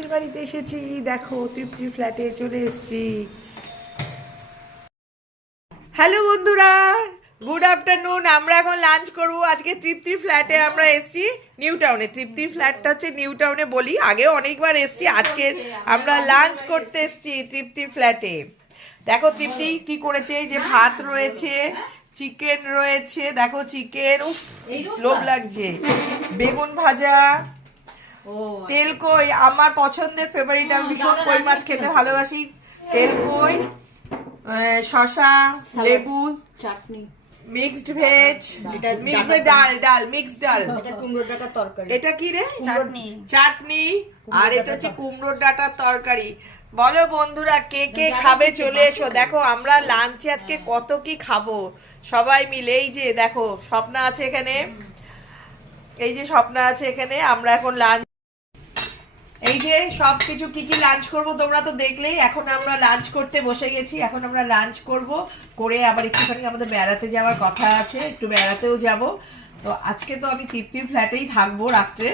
তৃপ্তির বাড়িতে এসেছি। দেখো তৃপ্তির ফ্ল্যাটে চলে এসেছি। হ্যালো বন্ধুরা, গুড আফটারনুন। আমরা এখন লাঞ্চ করব। আজকে তৃপ্তির ফ্ল্যাটে আমরা এসেছি, নিউ টাউনে। তৃপ্তির ফ্ল্যাটটা হচ্ছে নিউ টাউনে বলি, আগেও অনেকবার এসেছি। আজকে আমরা লাঞ্চ করতে এসেছি তৃপ্তির ফ্ল্যাটে। দেখো তৃপ্তি কি করেছে, এই যে ভাত রয়েছে, চিকেন রয়েছে, দেখো চিকেন, উফ লোভ লাগছে, বেগুন ভাজা, তেল কই, আমার পছন্দের ফেভারিট, আমি ভীষণ কই মাছ খেতে ভালোবাসি। তেল কই, শসা, লেবু, চাটনি, মিক্সড ভেজ, মিক্সড ভেজ, ডাল ডাল মিক্সড ডাল, এটা কুমড়োর ডাঁটার তরকারি, এটা কি রে, চাটনি, চাটনি, আর এটা হচ্ছে কুমড়োর ডাঁটার তরকারি। বলো বন্ধুরা কে কে খাবে, চলে এসো। দেখো আমরা লাঞ্চে আজকে কত কি খাবো সবাই মিলে। এই যে দেখো স্বপ্না আছে এখানে, এই যে স্বপ্না আছে এখানে। আমরা এখন লাঞ্চ, এই যে সব কিছু কি কি লাঞ্চ করব তোমরা তো দেখলেই। এখন আমরা লাঞ্চ করতে বসে গেছি। এখন আমরা লাঞ্চ করব, করে আবার একটুখানি আমাদের বেড়াতে যাওয়ার কথা আছে, একটু বেড়াতেও যাব। তো আজকে তো আমি তৃপ্তির ফ্ল্যাটেই থাকবো রাত্রে।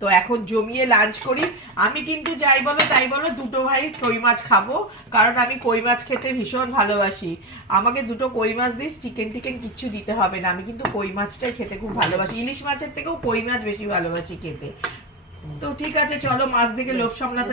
তো এখন জমিয়ে লাঞ্চ করি। আমি কিন্তু যাই বলো তাই বলো দুটো ভাই কই মাছ খাবো, কারণ আমি কই মাছ খেতে ভীষণ ভালোবাসি। আমাকে দুটো কই মাছ দিস, চিকেন টিকেন কিচ্ছু দিতে হবে না। আমি কিন্তু কই মাছটাই খেতে খুব ভালোবাসি, ইলিশ মাছের থেকেও কই মাছ বেশি ভালোবাসি খেতে। তো ঠিক আছে চলো, মাছ দিকে লোভ সামলাতে